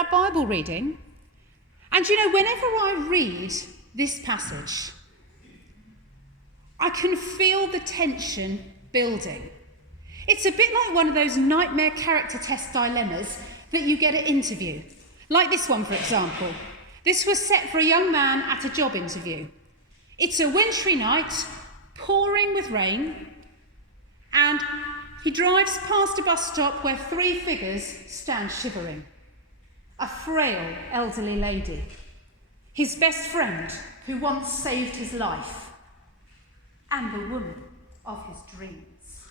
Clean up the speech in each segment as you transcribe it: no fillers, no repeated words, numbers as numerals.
our Bible reading. And whenever I read this passage, I can feel the tension building. It's a bit like one of those nightmare character test dilemmas that you get at interview. Like this one, for example. This was set for a young man at a job interview. It's a wintry night, pouring with rain, and he drives past a bus stop where 3 figures stand shivering. A frail elderly lady, his best friend who once saved his life, and the woman of his dreams.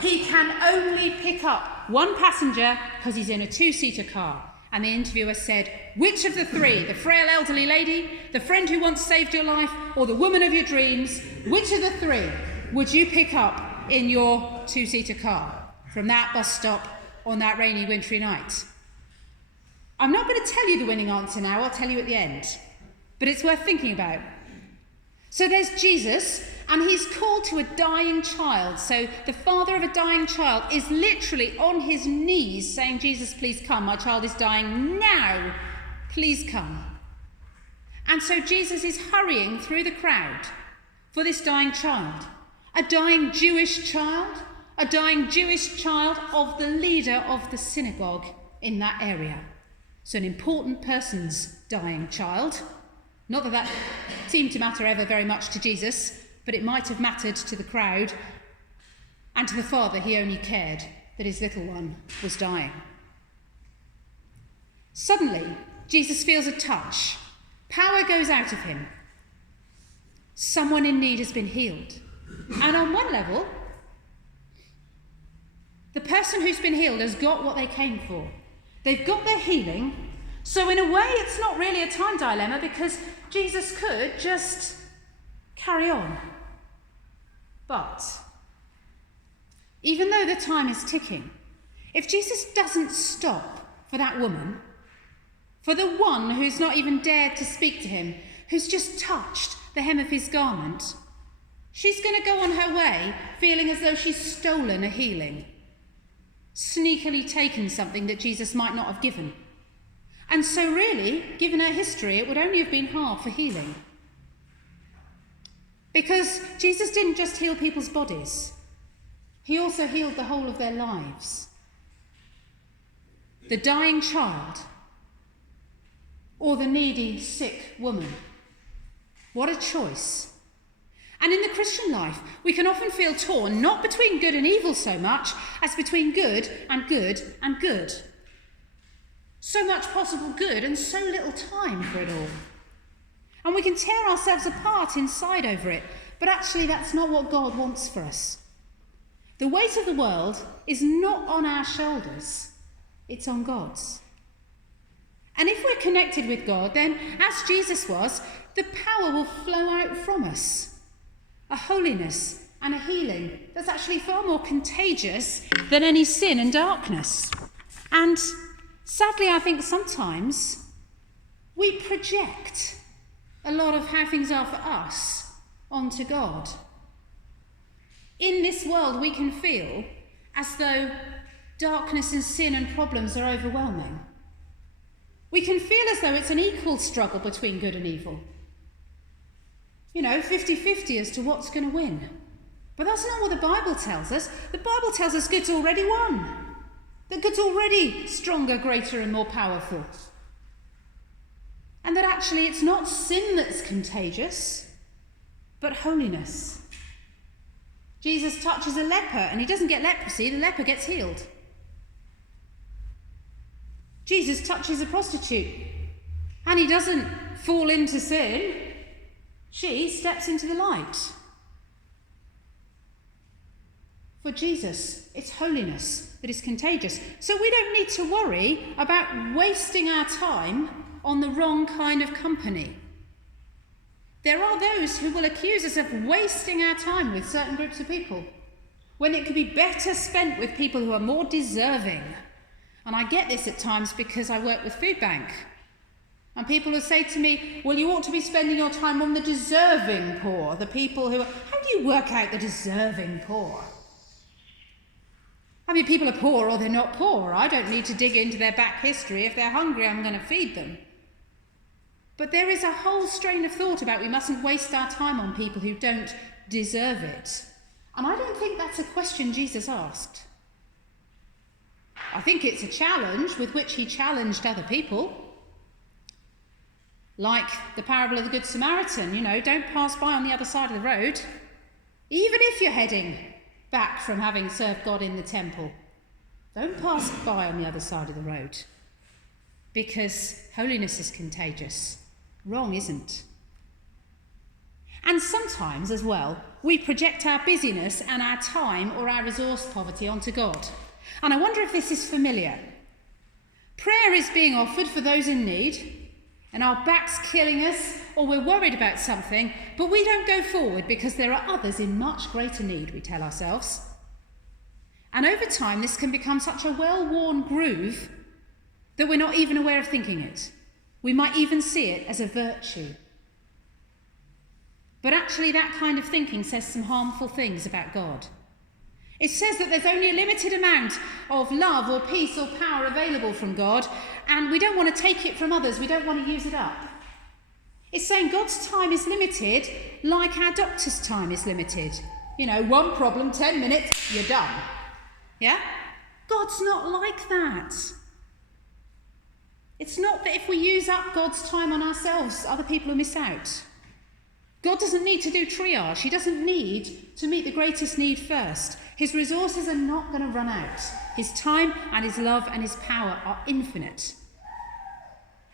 He can only pick up one passenger because he's in a 2-seater car. And the interviewer said, which of the 3, the frail elderly lady, the friend who once saved your life, or the woman of your dreams, which of the 3 would you pick up in your 2-seater car from that bus stop on that rainy, wintry night? I'm not going to tell you the winning answer now, I'll tell you at the end. But it's worth thinking about. So there's Jesus, and he's called to a dying child. So the father of a dying child is literally on his knees saying, Jesus, please come. My child is dying now. Please come. And so Jesus is hurrying through the crowd for this dying child. A dying Jewish child. A dying Jewish child of the leader of the synagogue in that area. So an important person's dying child. Not that that seemed to matter ever very much to Jesus, but it might have mattered to the crowd, and to the father he only cared that his little one was dying. Suddenly, Jesus feels a touch. Power goes out of him. Someone in need has been healed. And on one level, the person who's been healed has got what they came for. They've got their healing. So in a way, it's not really a time dilemma because Jesus could just carry on. But even though the time is ticking, if Jesus doesn't stop for that woman, for the one who's not even dared to speak to him, who's just touched the hem of his garment, she's going to go on her way feeling as though she's stolen a healing, sneakily taken something that Jesus might not have given. And so really, given her history, it would only have been half a healing. Because Jesus didn't just heal people's bodies, he also healed the whole of their lives. The dying child, or the needy, sick woman. What a choice. And in the Christian life, we can often feel torn, not between good and evil so much, as between good and good and good. So much possible good and so little time for it all. And we can tear ourselves apart inside over it, but actually that's not what God wants for us. The weight of the world is not on our shoulders, it's on God's. And if we're connected with God, then, as Jesus was, the power will flow out from us. A holiness and a healing that's actually far more contagious than any sin and darkness. And sadly, I think sometimes we project a lot of how things are for us onto God. In this world, we can feel as though darkness and sin and problems are overwhelming. We can feel as though it's an equal struggle between good and evil. 50-50 as to what's going to win. But that's not what the Bible tells us. The Bible tells us good's already won. That good's already stronger, greater and more powerful. And that actually it's not sin that's contagious, but holiness. Jesus touches a leper and he doesn't get leprosy, the leper gets healed. Jesus touches a prostitute and he doesn't fall into sin, she steps into the light. For Jesus, it's holiness that is contagious. So we don't need to worry about wasting our time on the wrong kind of company. There are those who will accuse us of wasting our time with certain groups of people, when it could be better spent with people who are more deserving. And I get this at times because I work with Food Bank. And people will say to me, well, you ought to be spending your time on the deserving poor, the people who are... How do you work out the deserving poor? I mean, people are poor or they're not poor. I don't need to dig into their back history. If they're hungry, I'm going to feed them. But there is a whole strain of thought about we mustn't waste our time on people who don't deserve it. And I don't think that's a question Jesus asked. I think it's a challenge with which he challenged other people. Like the parable of the Good Samaritan, don't pass by on the other side of the road, even if you're heading back from having served God in the temple. Don't pass by on the other side of the road, because holiness is contagious. Wrong isn't. And sometimes as well, we project our busyness and our time or our resource poverty onto God. And I wonder if this is familiar. Prayer is being offered for those in need, and our back's killing us, or we're worried about something, but we don't go forward because there are others in much greater need, we tell ourselves. And over time, this can become such a well-worn groove that we're not even aware of thinking it. We might even see it as a virtue. But actually, that kind of thinking says some harmful things about God. It says that there's only a limited amount of love or peace or power available from God, and we don't want to take it from others. We don't want to use it up. It's saying God's time is limited like our doctor's time is limited. One problem, 10 minutes, you're done. Yeah? God's not like that. It's not that if we use up God's time on ourselves, other people will miss out. God doesn't need to do triage. He doesn't need to meet the greatest need first. His resources are not going to run out. His time and his love and his power are infinite.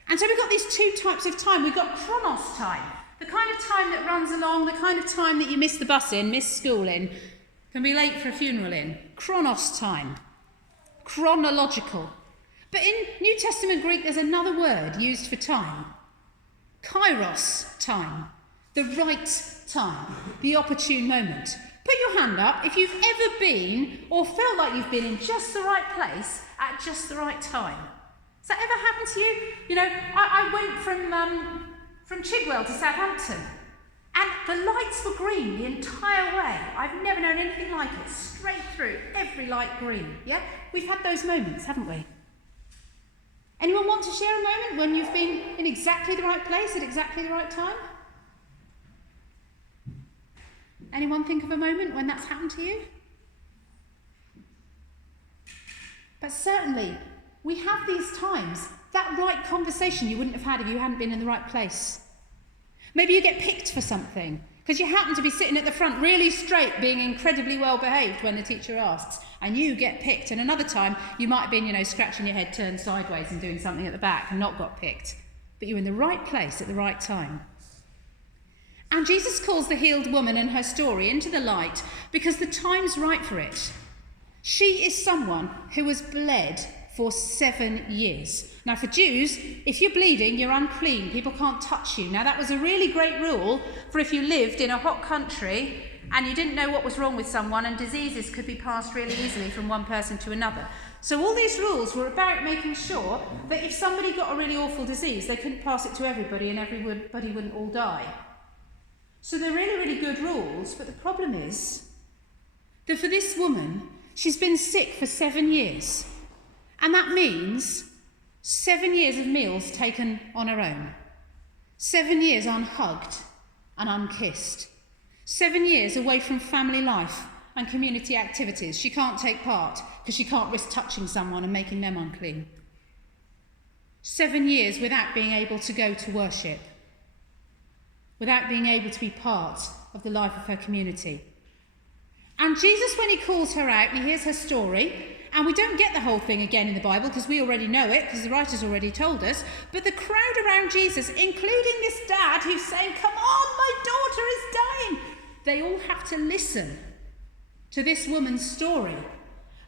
And so we've got these two types of time. We've got chronos time, the kind of time that runs along, the kind of time that you miss the bus in, miss school in, can be late for a funeral in. Chronos time. Chronological. But in New Testament Greek, there's another word used for time. Kairos time. The right time. The opportune moment. Put your hand up if you've ever been or felt like you've been in just the right place at just the right time. Has that ever happened to you? I went from Chigwell to Southampton, and the lights were green the entire way. I've never known anything like it. Straight through, every light green. Yeah? We've had those moments, haven't we? Anyone want to share a moment when you've been in exactly the right place at exactly the right time? Anyone think of a moment when that's happened to you? But certainly, we have these times. That right conversation you wouldn't have had if you hadn't been in the right place. Maybe you get picked for something because you happen to be sitting at the front really straight, being incredibly well behaved when the teacher asks, and you get picked. And another time, you might have been, scratching your head turned sideways and doing something at the back and not got picked. But you're in the right place at the right time. And Jesus calls the healed woman and her story into the light because the time's right for it. She is someone who has bled for 7 years. Now, for Jews, if you're bleeding, you're unclean. People can't touch you. Now, that was a really great rule for if you lived in a hot country and you didn't know what was wrong with someone, and diseases could be passed really easily from one person to another. So all these rules were about making sure that if somebody got a really awful disease, they couldn't pass it to everybody and everybody wouldn't all die. So they're really, really good rules, but the problem is that for this woman, she's been sick for 7 years. And that means 7 years of meals taken on her own. 7 years unhugged and unkissed. 7 years away from family life and community activities. She can't take part because she can't risk touching someone and making them unclean. 7 years without being able to go to worship. Without being able to be part of the life of her community. And Jesus, when he calls her out, and he hears her story, and we don't get the whole thing again in the Bible because we already know it, because the writers already told us, but the crowd around Jesus, including this dad who's saying, "Come on, my daughter is dying," they all have to listen to this woman's story.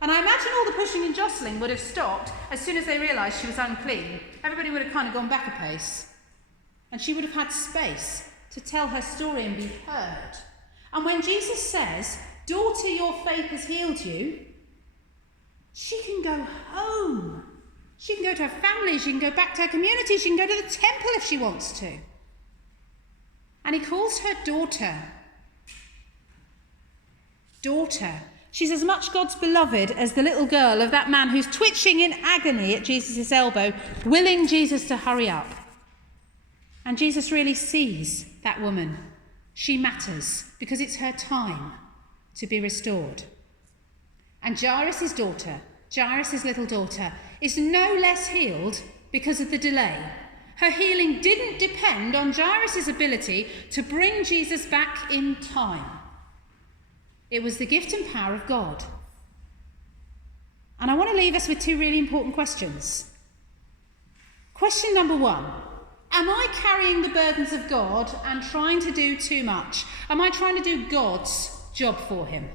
And I imagine all the pushing and jostling would have stopped as soon as they realised she was unclean. Everybody would have kind of gone back a pace. And she would have had space to tell her story and be heard. And when Jesus says, "Daughter, your faith has healed you," she can go home. She can go to her family, she can go back to her community, she can go to the temple if she wants to. And he calls her daughter. Daughter, She's as much God's beloved as the little girl of that man who's twitching in agony at Jesus' elbow, willing Jesus to hurry up. And Jesus really sees that woman. She matters because it's her time to be restored. And Jairus' daughter, Jairus' little daughter, is no less healed because of the delay. Her healing didn't depend on Jairus' ability to bring Jesus back in time. It was the gift and power of God. And I want to leave us with two really important questions. Question number 1. Am I carrying the burdens of God and trying to do too much? Am I trying to do God's job for him?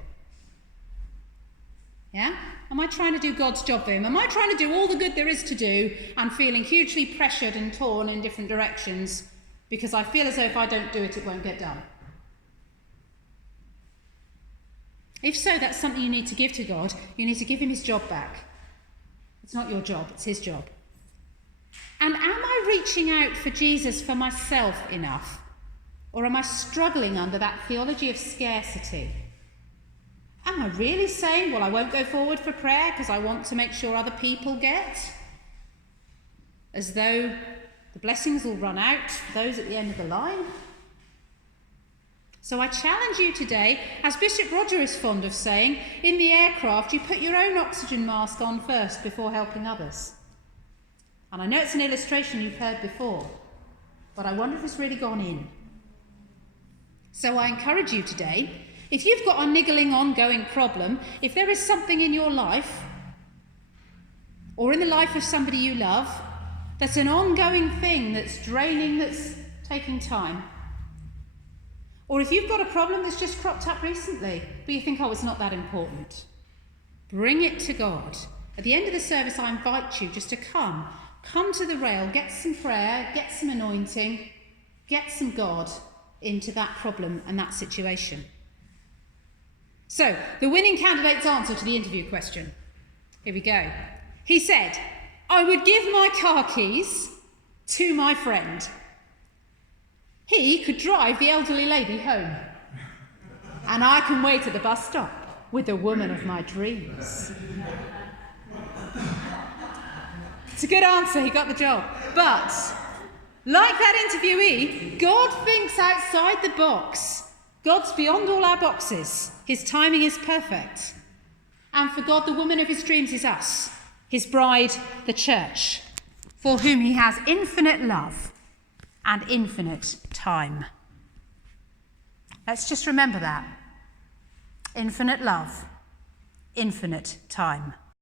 Yeah? Am I trying to do God's job for him? Am I trying to do all the good there is to do and feeling hugely pressured and torn in different directions because I feel as though if I don't do it, it won't get done? If so, that's something you need to give to God. You need to give him his job back. It's not your job, it's his job. And am I reaching out for Jesus for myself enough? Or am I struggling under that theology of scarcity? Am I really saying, well, I won't go forward for prayer because I want to make sure other people get? As though the blessings will run out for those at the end of the line? So I challenge you today, as Bishop Roger is fond of saying, in the aircraft you put your own oxygen mask on first before helping others. And I know it's an illustration you've heard before, but I wonder if it's really gone in. So I encourage you today, if you've got a niggling ongoing problem, if there is something in your life, or in the life of somebody you love, that's an ongoing thing that's draining, that's taking time, or if you've got a problem that's just cropped up recently, but you think, oh, it's not that important, bring it to God. At the end of the service, I invite you just to come to the rail, get some prayer, get some anointing, get some God into that problem and that situation. So, the winning candidate's answer to the interview question. Here we go. He said, I would give my car keys to my friend. He could drive the elderly lady home. And I can wait at the bus stop with the woman of my dreams. It's a good answer, he got the job. But, like that interviewee, God thinks outside the box. God's beyond all our boxes. His timing is perfect. And for God, the woman of his dreams is us, his bride, the church, for whom he has infinite love and infinite time. Let's just remember that. Infinite love, infinite time.